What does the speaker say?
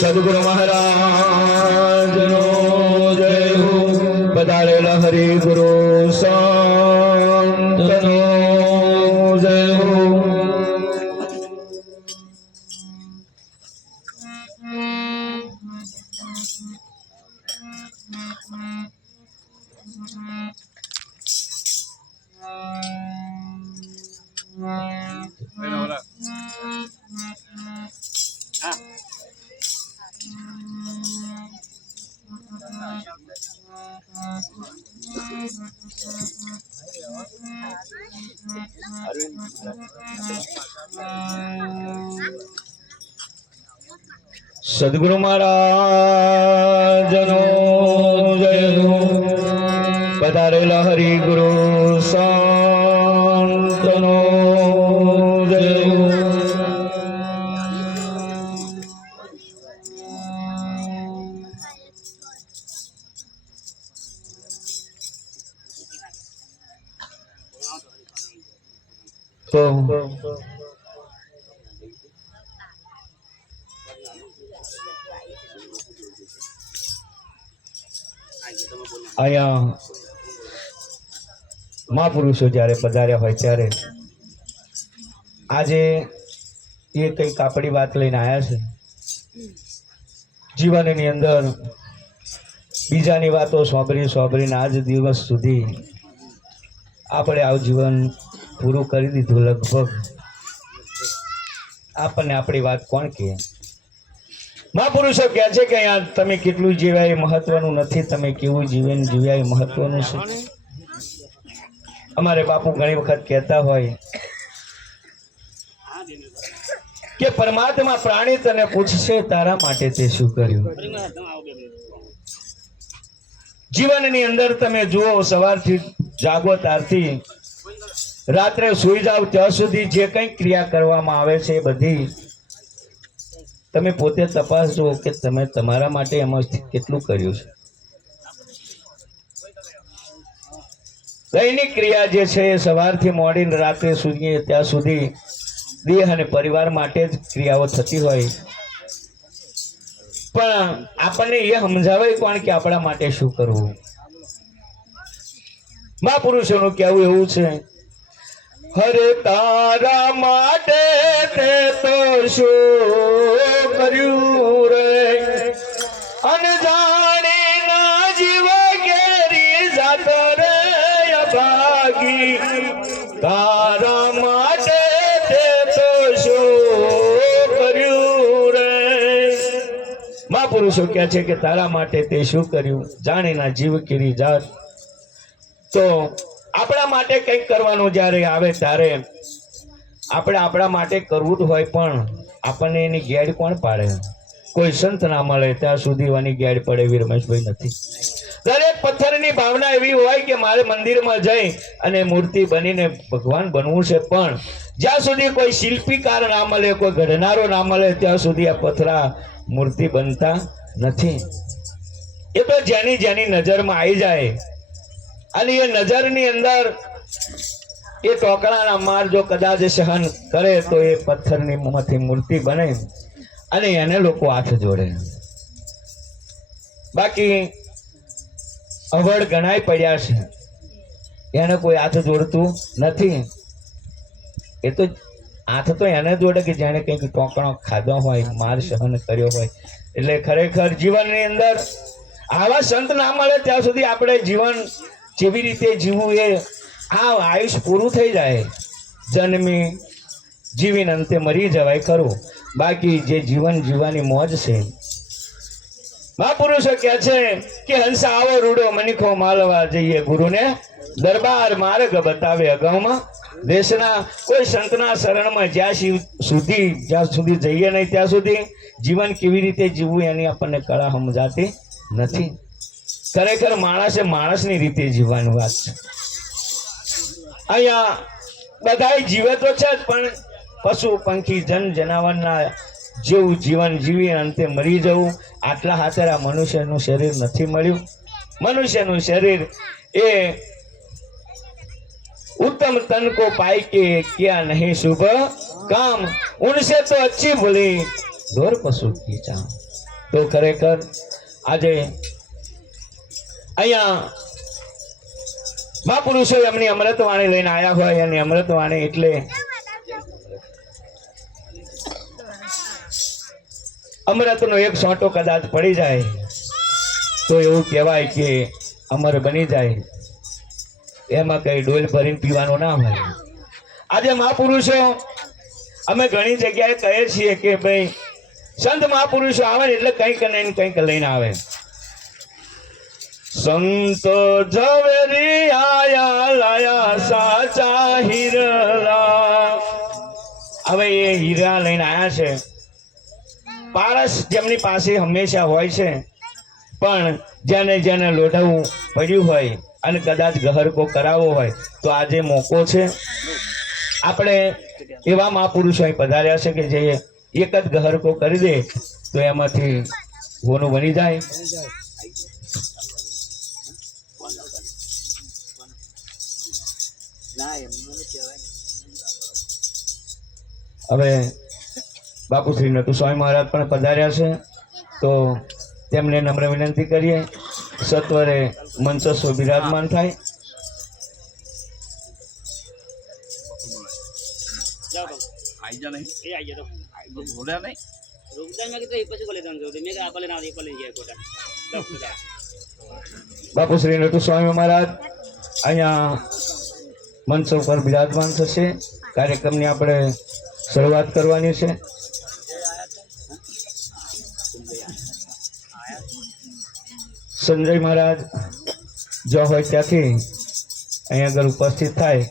સદગુરુ મહારાજ નો જય હો. બધારેલા હરિ ગુરુ સંત નો જય હો. સદગુરુ મહારાજ નો જય હો. પધારેલા હરિ ગુરુ સંત નો જય હો. તો અહીંયા મહાપુરુષો જ્યારે પધાર્યા હોય ત્યારે આજે એ કંઈક આપણી વાત લઈને આવ્યા છે. જીવનની અંદર બીજાની વાતો સાંભળીને આજ દિવસ સુધી આપણે આવું જીવન પૂરું કરી દીધું. લગભગ આપણને આપણી વાત કોણ કહે? મહાપુરુષો કહે છે કે અહીંયા તમે કેટલું જીવ્યા એ મહત્વનું નથી, તમે કેવું જીવન જીવ્યા એ મહત્વનું છે. અમારે બાપુ ઘણી વખત કહેતા હોય કે પરમાત્મા પ્રાણી તને પૂછશે તારા માટે તે શું કર્યું. જીવનની અંદર તમે જુઓ, સવારથી જાગો ત્યારથી રાત્રે સુઈ જાવ ત્યાં સુધી જે કંઈ ક્રિયા કરવામાં આવે છે એ બધી તમે પોતે તપાસજો કે તમે તમારા માટે એમાં કેટલું કર્યું છે. દૈનિક ક્રિયા જે છે એ સવારથી મોડીને રાત્રે સુધી ત્યાં સુધી દેહ અને પરિવાર માટે જ ક્રિયાઓ થતી હોય, પણ આપણને એ સમજાવે કોણ કે આપણા માટે શું કરવું. મહાપુરુષોનું કહેવું એવું છે, હરે તારા માટે તે તો શું કર્યું રે, અનજાણી ના જીવ કેરી જાત રે અભાગી, તારા માટે તે તો શું કર્યું રે. મહાપુરુષો કહે છે કે તારા માટે તે શું કર્યું, જાણીના જીવ કેરી જાત. તો આપણા માટે કંઈક કરવાનું જ્યારે આવે ત્યારે આપણે આપણા માટે કરવું જ હોય, પણ આપણને એની ગેડ કોણ પાડે? કોઈ સંત ના મળે ત્યાં સુધી એની ગેડ પડે એવી રમેશભાઈ નથી. દરેક પથ્થરની ભાવના એવી હોય કે મારે મંદિરમાં જઈ અને મૂર્તિ બનીને ભગવાન બનવું છે, પણ જ્યાં સુધી કોઈ શિલ્પીકાર ના મળે, કોઈ ઘડનારો ના મળે, ત્યાં સુધી આ પથરા મૂર્તિ બનતા નથી. એ તો જેની જેની નજરમાં આવી જાય, અને એ નજરની અંદર એ ટોકરાના માર જો કદાચ સહન કરે તો એ પથ્થરની માંથી મૂર્તિ બને અને એને લોકો હાથ જોડે. બાકી અવળ ગણાય પડ્યા છે, એને કોઈ હાથ જોડતું નથી. એ તો હાથ તો એને જોડે કે જેને કંઈક ટોકણો ખાધો હોય, માર સહન કર્યો હોય. એટલે ખરેખર જીવનની અંદર આવા સંત ના મળે ત્યાં સુધી આપણે જીવન જેવી રીતે જીવવું એ આ આયુષ પૂરું થઈ જાય, જન્મી જીવીને અંતે મરી જવાય ખરું. બાકી જે જીવન જીવવાની મોજ છે, મહાપુરુષો કહે છે કે હંસા આવો રૂડો મનીખો માલવા જઈએ ગુરુને દરબાર, માર્ગ બતાવે અગાઉમાં. દેશના કોઈ સંતના શરણમાં જ્યાં સુધી જઈએ નહીં ત્યાં સુધી જીવન કેવી રીતે જીવવું એની આપણને કળા સમજાતી નથી. ખરેખર માણસે માણસની રીતે જીવવાની વાત છે. અહીંયા બધા જીવે તો છે જ, પણ પશુ પંખી જન જનાવરના જેવું જીવન જીવી અંતે મરી જવું, આટલા હાથેરા મનુષ્યનું શરીર નથી મળ્યું. મનુષ્યનું શરીર એ उत्तम तन को पाई के किया नहीं शुभ काम, उनसे तो अच्छी भली ढोर पशु की चाह. तो खरेखर આજે અહીંયા મહાપુરુષો એમની અમૃતવાણી લઈને આવ્યા હોય, અને અમૃતવાણી એટલે અમૃતનો એક સોંટો કદાચ પડી જાય તો એવું કહેવાય કે અમર બની જાય. એમાં કઈ ડોલ ભરીને પીવાનો ના હોય. આજે મહાપુરુષો અમે ઘણી જગ્યાએ કહીએ છીએ કે ભાઈ સંત મહાપુરુષો આવે ને એટલે કંઈક ને કંઈક લઈને આવે. સંત ઝવેરી આયા લાયા સાચા હીરા. હવે એ હીરા લઈને આયા છે. પારસ જેમની પાસે હંમેશા હોય છે, પણ જેને જેને લોઢવું પડ્યું હોય અને કદાચ ગહરકો કરાવવો હોય તો આજે મોકો છે. આપણે એવા મહાપુરુષો અહીં પધાર્યા છે કે જે એક જ ગહરકો કરી દે તો એમાંથી હોનું બની જાય. હવે બાપુ શ્રી નટુ સ્વામી મહારાજ પણ પધાર્યા છે, તો તેમને નમ્ર વિનંતી કરીએ સત્વરે મંચસ્વ બિરાજમાન થાય. બાપુ શ્રી નટુ સ્વામી મહારાજ અહીંયા મંચ ઉપર બિરાજમાન થશે. કાર્યક્રમની આપણે શરૂઆત કરવાની છે. સંજય મહારાજ જો હોય ત્યાંથી અહીં આગળ ઉપસ્થિત થાય